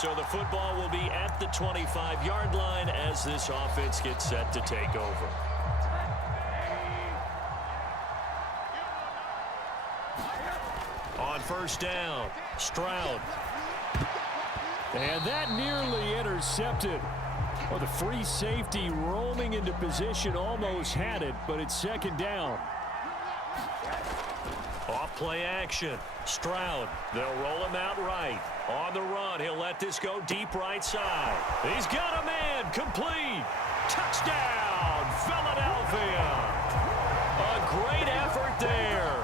So the football will be at the 25-yard line as this offense gets set to take over. On first down, Stroud. And that nearly intercepted. Well, the free safety roaming into position almost had it, but it's second down. Off play action. Stroud. They'll roll him out right. On the run, he'll let this go deep right side. He's got a man. Complete. Touchdown, Philadelphia. A great effort there.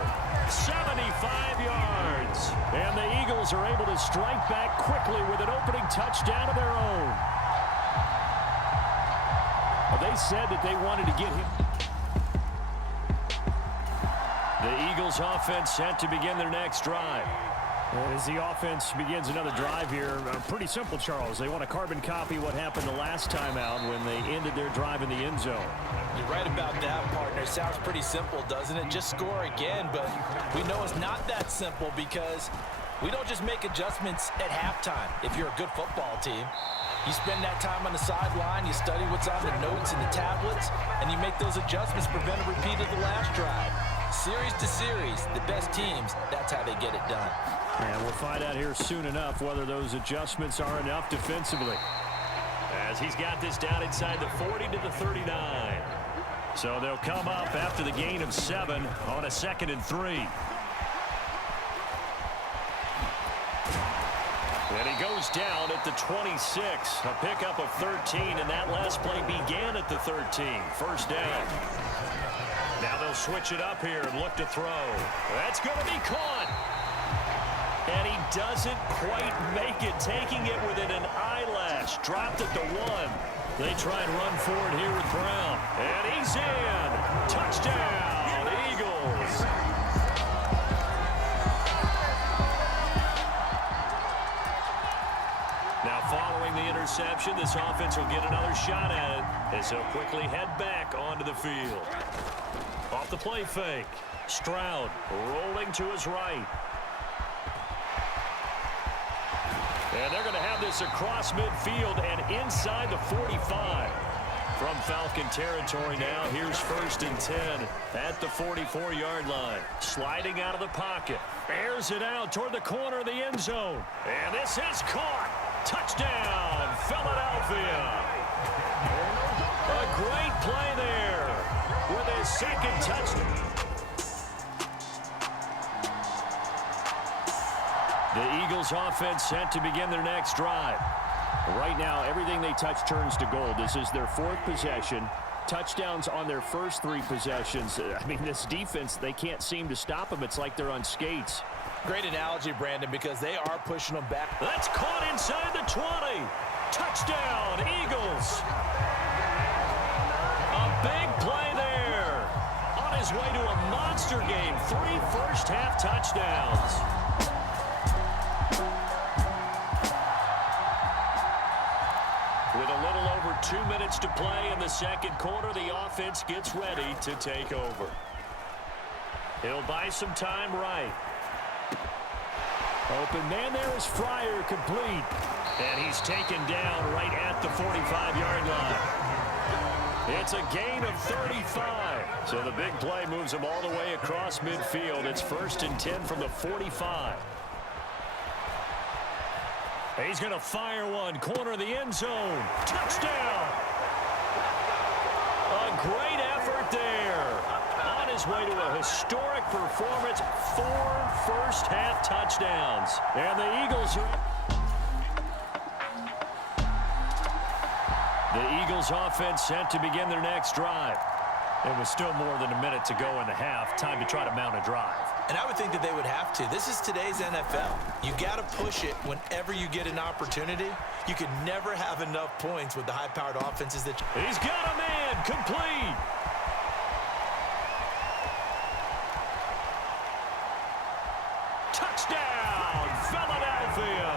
75 yards. And the Eagles are able to strike back quickly with an opening touchdown of their own. Well, they said that they wanted to get him. The Eagles offense set to begin their next drive. As the offense begins another drive here, pretty simple, Charles. They want to carbon copy what happened the last time out when they ended their drive in the end zone. You're right about that, partner. Sounds pretty simple, doesn't it? Just score again, but we know it's not that simple because we don't just make adjustments at halftime if you're a good football team. You spend that time on the sideline, you study what's on the notes and the tablets, and you make those adjustments, prevent a repeat of the last drive. Series to series, the best teams, that's how they get it done. And we'll find out here soon enough whether those adjustments are enough defensively. As he's got this down inside the 40 to the 39. So they'll come up after the gain of 7 on a 2nd and 3. And he goes down at the 26. A pickup of 13, and that last play began at the 13. First down. Now they'll switch it up here and look to throw. That's going to be caught. And he doesn't quite make it, taking it within an eyelash. Dropped at the 1. They try and run forward here with Brown. And he's in. Touchdown, Eagles. Now following the interception, this offense will get another shot at it as they'll quickly head back onto the field. Off the play fake. Stroud rolling to his right. And they're going to have this across midfield and inside the 45. From Falcon territory now, here's 1st and 10 at the 44-yard line. Sliding out of the pocket. Airs it out toward the corner of the end zone. And this is caught. Touchdown, Philadelphia. A great play there with his 2nd touchdown. The Eagles offense set to begin their next drive. Right now, everything they touch turns to gold. This is their 4th possession. Touchdowns on their first 3 possessions. I mean, this defense, they can't seem to stop them. It's like they're on skates. Great analogy, Brandon, because they are pushing them back. That's caught inside the 20. Touchdown, Eagles. A big play there. On his way to a monster game. 3 first-half touchdowns. With a little over 2 minutes to play in the 2nd quarter, the offense gets ready to take over. He'll buy some time right. Open man there is Fryer, complete. And he's taken down right at the 45-yard line. It's a gain of 35. So the big play moves him all the way across midfield. It's 1st and 10 from the 45. He's going to fire one. Corner of the end zone. Touchdown. A great effort there. On his way to a historic performance. 4 first-half touchdowns. And the Eagles are... The Eagles offense set to begin their next drive. It was still more than a minute to go in the half. Time to try to mount a drive. And I would think that they would have to. This is today's NFL. You got to push it whenever you get an opportunity. You could never have enough points with the high-powered offenses that you... He's got a man. Complete. Touchdown, Philadelphia.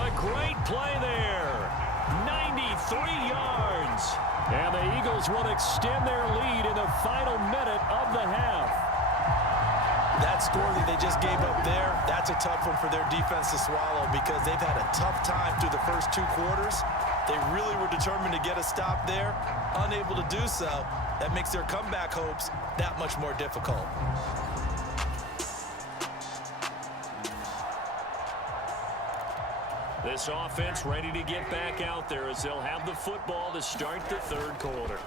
A great play there. 93 yards. And the Eagles will extend their lead in the final minute of the half. That score that they just gave up there, that's a tough one for their defense to swallow because they've had a tough time through the first 2 quarters. They really were determined to get a stop there, unable to do so. That makes their comeback hopes that much more difficult. This offense ready to get back out there as they'll have the football to start the 3rd quarter.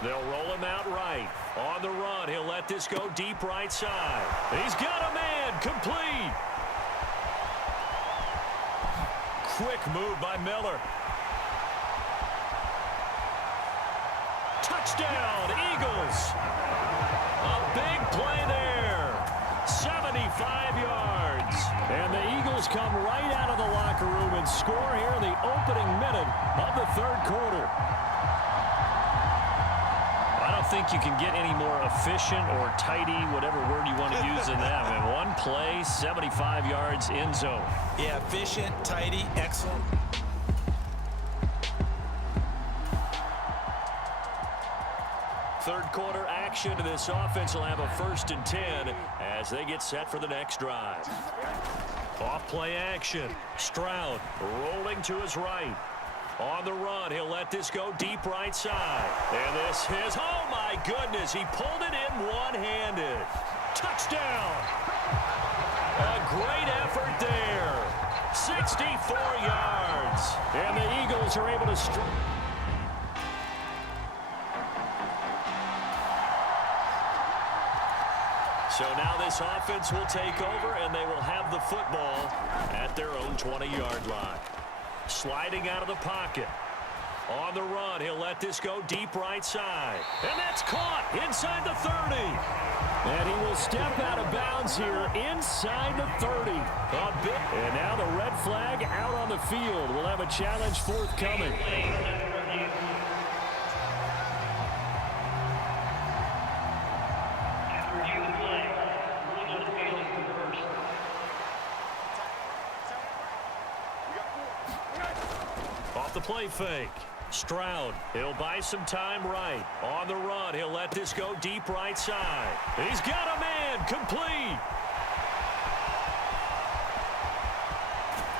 They'll roll him out right. On the run, he'll let this go deep right side. He's got a man, complete. Quick move by Miller. Touchdown, Eagles. A big play there. 75 yards. And the Eagles come right out of the locker room and score here in the opening minute of the 3rd quarter. I don't think you can get any more efficient or tidy, whatever word you want to use than that. I mean, one play, 75 yards, end zone. Yeah, efficient, tidy, excellent. Third quarter action to this offense will have a 1st and 10 as they get set for the next drive. Off play action. Stroud rolling to his right. On the run, he'll let this go deep right side. And this is, oh my goodness, he pulled it in one-handed. Touchdown! A great effort there. 64 yards. And the Eagles are able to So now this offense will take over, and they will have the football at their own 20-yard line. Sliding out of the pocket. On the run, he'll let this go deep right side. And that's caught inside the 30. And he will step out of bounds here inside the 30. And now the red flag out on the field. We'll have a challenge forthcoming. Off the play fake. Stroud, he'll buy some time right. On the run, he'll let this go deep right side. He's got a man, complete.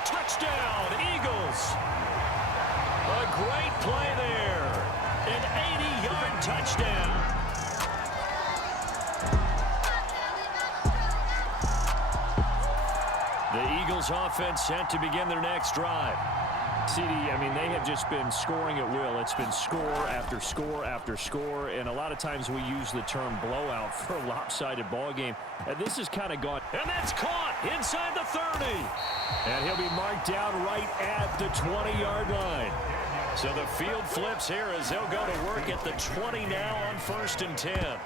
Touchdown, Eagles. A great play there. An 80-yard touchdown. The Eagles offense set to begin their next drive. CD, I mean, they have just been scoring at will. It's been score after score after score, and a lot of times we use the term blowout for a lopsided ball game. And this has kind of gone. And that's caught inside the 30. And he'll be marked down right at the 20-yard line. So the field flips here as they'll go to work at the 20 now on 1st and 10.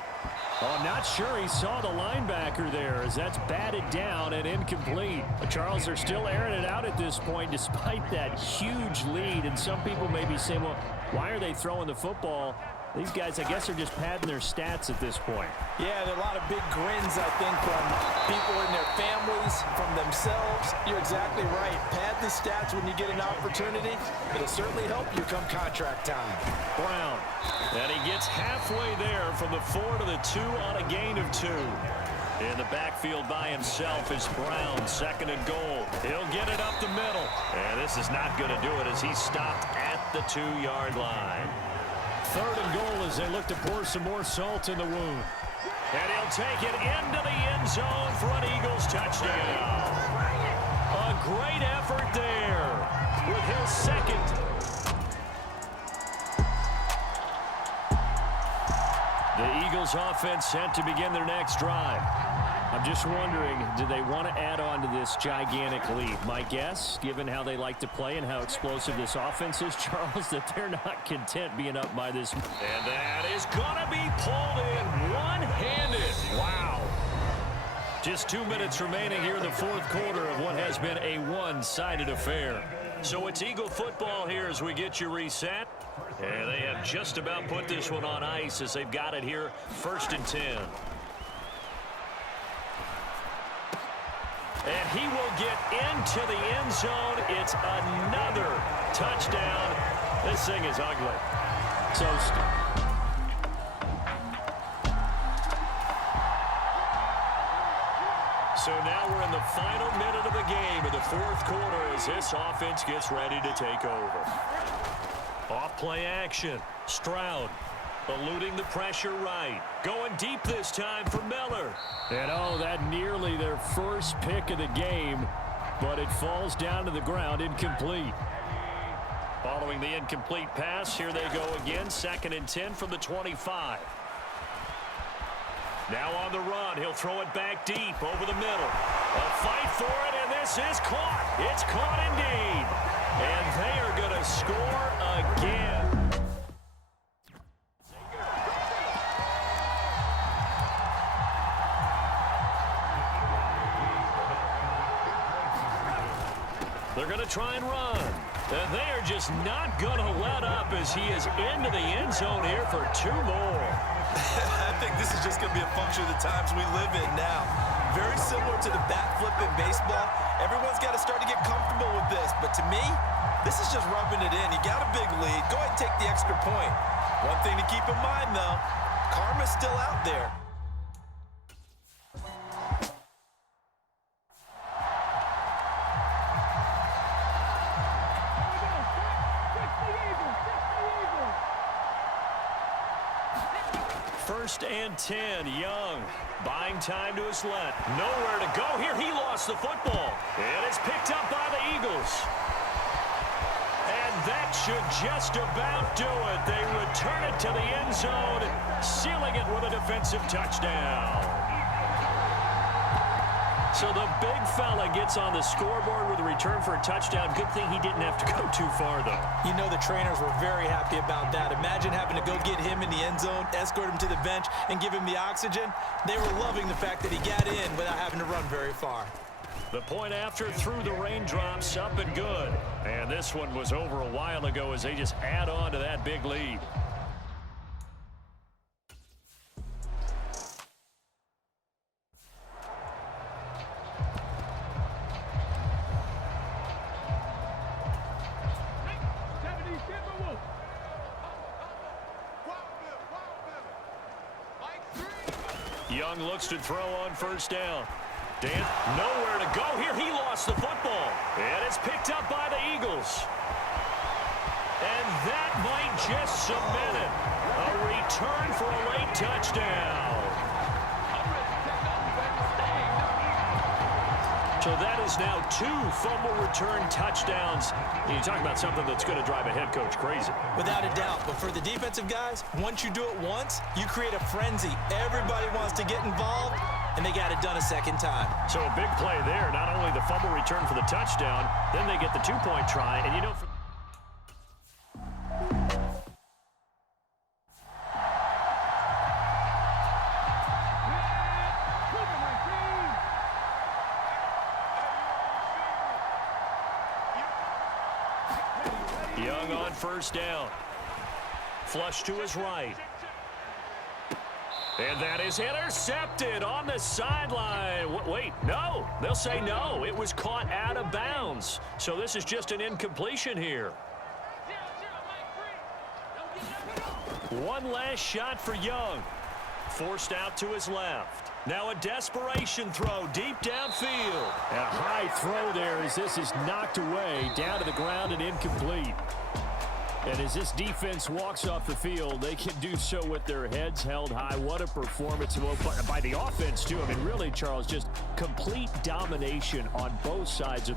Oh, I'm not sure he saw the linebacker there as that's batted down and incomplete. Charles, they're still airing it out at this point despite that huge lead. And some people may be saying, well, why are they throwing the football? These guys, I guess, are just padding their stats at this point. Yeah, there are a lot of big grins, I think, from people and their families, from themselves. You're exactly right. Pad the stats when you get an opportunity. It'll certainly help you come contract time. Brown. And he gets halfway there from the 4 to the 2 on a gain of 2. In the backfield by himself is Brown, 2nd and goal. He'll get it up the middle. And this is not going to do it as he's stopped at the 2-yard line. 3rd and goal as they look to pour some more salt in the wound. And he'll take it into the end zone for an Eagles touchdown. A great effort there with his 2nd. The Eagles offense set to begin their next drive. I'm just wondering, do they want to add on to this gigantic lead? My guess, given how they like to play and how explosive this offense is, Charles, that they're not content being up by this. And that is going to be pulled in one-handed. Wow. Just 2 minutes remaining here in the 4th quarter of what has been a one-sided affair. So it's Eagle football here as we get you reset. And they have just about put this one on ice as they've got it here, 1st and 10. And he will get into the end zone. It's another touchdown. This thing is ugly. So now we're in the final minute of the game in the fourth quarter as this offense gets ready to take over. Off play action. Stroud eluding the pressure right. Going deep this time for Miller. And oh, that nearly their first pick of the game, but it falls down to the ground incomplete. Following the incomplete pass, here they go again. 2nd and 10 from the 25. Now on the run, he'll throw it back deep over the middle. A fight for it, and this is caught. It's caught indeed. And they are going to score again. They're going to try and run. And they are just not going to let up as he is into the end zone here for 2 more. I think this is just going to be a function of the times we live in now. Very similar to the bat flip in baseball. Everyone's got to start to get comfortable with this. But to me, this is just rubbing it in. You got a big lead. Go ahead and take the extra point. One thing to keep in mind, though, karma's still out there. First and 10, Young buying time to his left. Nowhere to go here. He lost the football. And it's picked up by the Eagles. And that should just about do it. They return it to the end zone, sealing it with a defensive touchdown. So the big fella gets on the scoreboard with a return for a touchdown. Good thing he didn't have to go too far, though. You know the trainers were very happy about that. Imagine having to go get him in the end zone, escort him to the bench, and give him the oxygen. They were loving the fact that he got in without having to run very far. The point after through the raindrops, up and good. And this one was over a while ago as they just add on to that big lead. Young looks to throw on first down. Dan, nowhere to go here. He lost the football. And it's picked up by the Eagles. And that might just cement it. A return for a late touchdown. So that is now 2 fumble return touchdowns. You talk about something that's going to drive a head coach crazy. Without a doubt. But for the defensive guys, once you do it once, you create a frenzy. Everybody wants to get involved, and they got it done a second time. So a big play there. Not only the fumble return for the touchdown, then they get the 2-point try. And you know, Young on first down. Flush to his right. And that is intercepted on the sideline. Wait, no. They'll say no. It was caught out of bounds. So this is just an incompletion here. One last shot for Young. Forced out to his left. Now a desperation throw deep downfield. And a high throw there as this is knocked away down to the ground and incomplete. And as this defense walks off the field, they can do so with their heads held high. What a performance by the offense, too. I mean, really, Charles, just complete domination on both sides of the